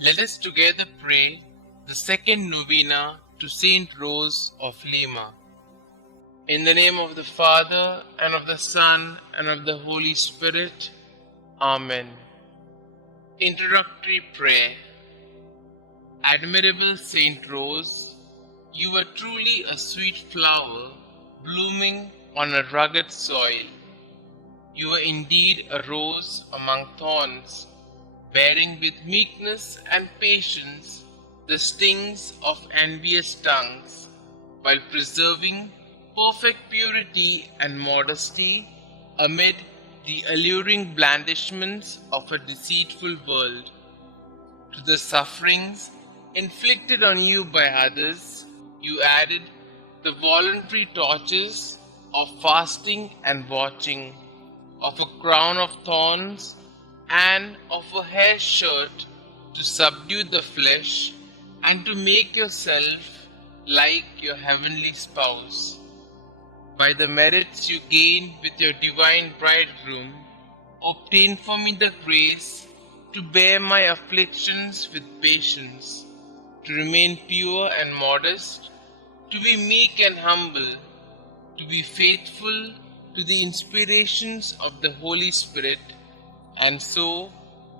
Let us together pray the second novena to Saint Rose of Lima. In the name of the Father, and of the Son, and of the Holy Spirit. Amen. Introductory Prayer. Admirable Saint Rose, you were truly a sweet flower blooming on a rugged soil. You were indeed a rose among thorns, bearing with meekness and patience the stings of envious tongues, while preserving perfect purity and modesty amid the alluring blandishments of a deceitful world. To the sufferings inflicted on you by others, you added the voluntary tortures of fasting and watching, of a crown of thorns and of a hair shirt to subdue the flesh and to make yourself like your heavenly spouse. By the merits you gained with your divine bridegroom, obtain for me the grace to bear my afflictions with patience, to remain pure and modest, to be meek and humble, to be faithful to the inspirations of the Holy Spirit, and so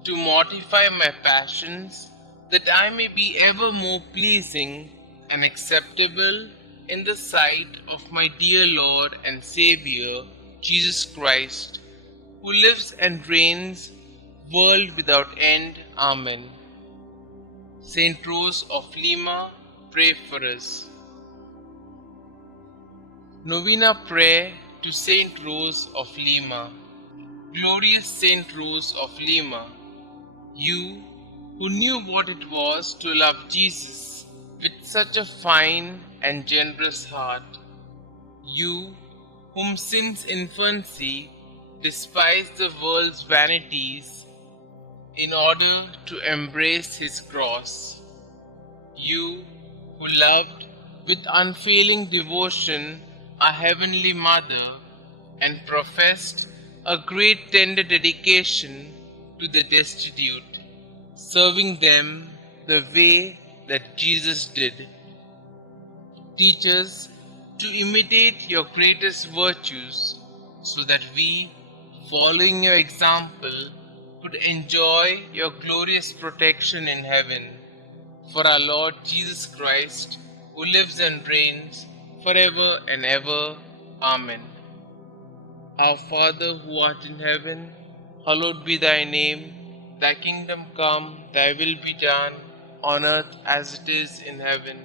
to mortify my passions, that I may be ever more pleasing and acceptable in the sight of my dear Lord and Xavier, Jesus Christ, who lives and reigns, world without end. Amen. Saint Rose of Lima, pray for us. Novena Prayer to Saint Rose of Lima. Glorious Saint Rose of Lima, you who knew what it was to love Jesus with such a fine and generous heart, you whom since infancy despised the world's vanities in order to embrace his cross, you who loved with unfailing devotion our Heavenly Mother and professed a great tender dedication to the destitute, serving them the way that Jesus did. Teach us to imitate your greatest virtues, so that we, following your example, could enjoy your glorious protection in heaven. For our Lord Jesus Christ, who lives and reigns forever and ever. Amen. Our Father who art in heaven, hallowed be thy name. Thy kingdom come, thy will be done, on earth as it is in heaven.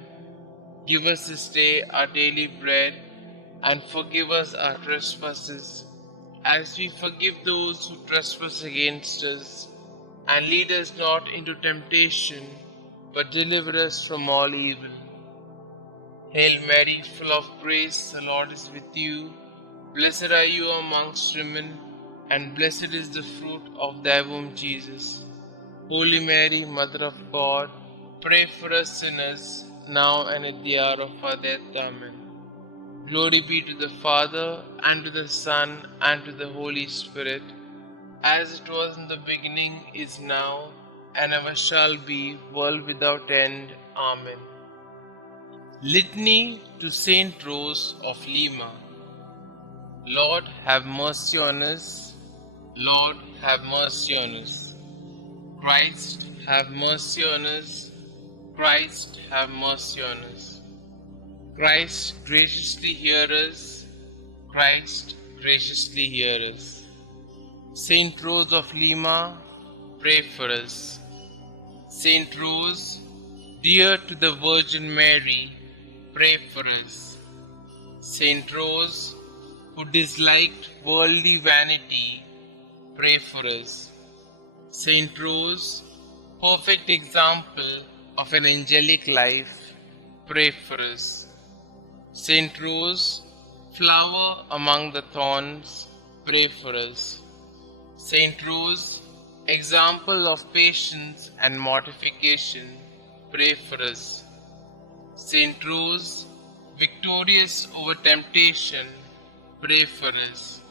Give us this day our daily bread, and forgive us our trespasses, as we forgive those who trespass against us. And lead us not into temptation, but deliver us from all evil. Hail Mary, full of grace, the Lord is with you. Blessed are you amongst women, and blessed is the fruit of thy womb, Jesus. Holy Mary, Mother of God, pray for us sinners, now and at the hour of our death. Amen. Glory be to the Father, and to the Son, and to the Holy Spirit, as it was in the beginning, is now, and ever shall be, world without end. Amen. Litany to Saint Rose of Lima. Lord, have mercy on us. Lord, have mercy on us. Christ, have mercy on us. Christ, have mercy on us. Christ, graciously hear us. Christ, graciously hear us. Saint Rose of Lima, pray for us. Saint Rose, dear to the Virgin Mary, pray for us. Saint Rose, who disliked worldly vanity, pray for us. Saint Rose, perfect example of an angelic life, pray for us. Saint Rose, flower among the thorns, pray for us. Saint Rose, example of patience and mortification, pray for us. Saint Rose, victorious over temptation, pray for us.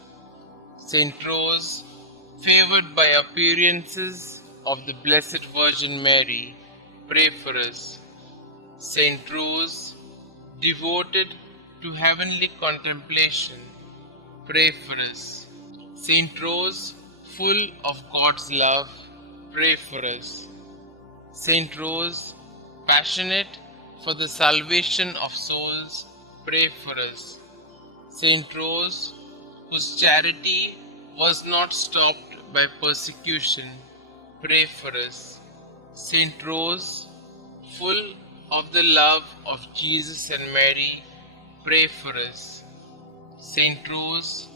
Saint Rose, favored by appearances, of the Blessed Virgin Mary, pray for us. Saint Rose, devoted to heavenly contemplation, pray for us. Saint Rose, full of God's love, pray for us. Saint Rose, passionate for the salvation of souls, pray for us. Saint Rose, whose charity was not stopped by persecution, pray for us. Saint Rose, full of the love of Jesus and Mary, pray for us. Saint Rose,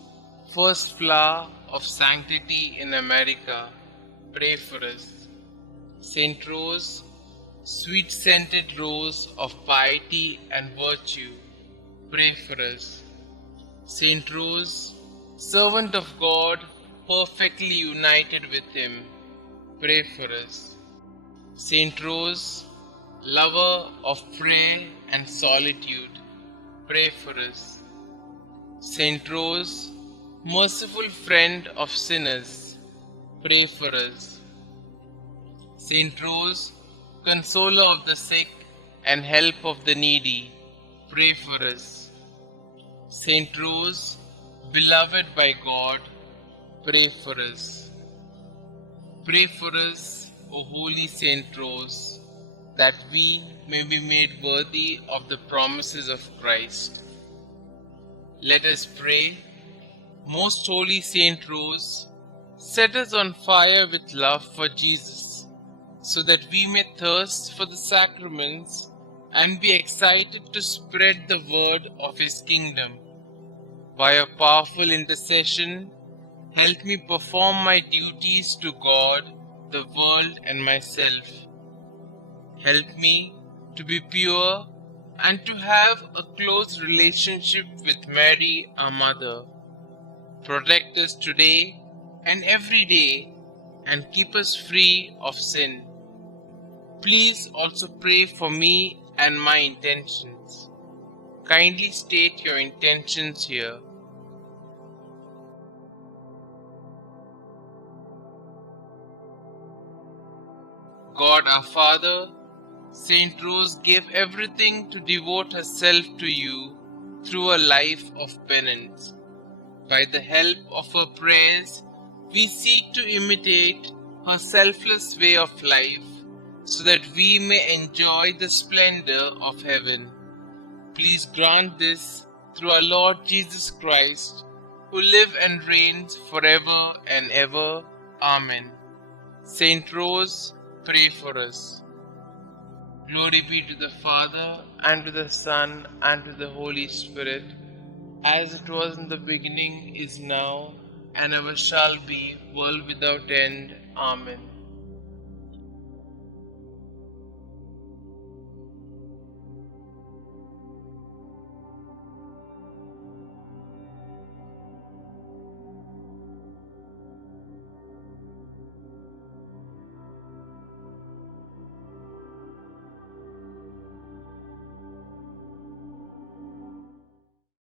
first flower of sanctity in America, pray for us. Saint Rose, sweet-scented rose of piety and virtue, pray for us. Saint Rose, servant of God, perfectly united with Him, pray for us. Saint Rose, lover of prayer and solitude, pray for us. Saint Rose, merciful friend of sinners, pray for us. Saint Rose, consoler of the sick and help of the needy, pray for us. Saint Rose, beloved by God, pray for us. Pray for us, O Holy Saint Rose, that we may be made worthy of the promises of Christ. Let us pray. Most Holy Saint Rose, set us on fire with love for Jesus, so that we may thirst for the sacraments and be excited to spread the word of His kingdom. By your powerful intercession, help me perform my duties to God, the world, and myself. Help me to be pure and to have a close relationship with Mary, our Mother. Protect us today and every day and keep us free of sin. Please also pray for me and my intentions. Kindly state your intentions here. God our Father, Saint Rose gave everything to devote herself to you through a life of penance. By the help of her prayers, we seek to imitate her selfless way of life, so that we may enjoy the splendor of heaven. Please grant this through our Lord Jesus Christ, who lives and reigns forever and ever. Amen. Saint Rose, pray for us. Glory be to the Father, and to the Son, and to the Holy Spirit, as it was in the beginning, is now, and ever shall be, world without end. Amen.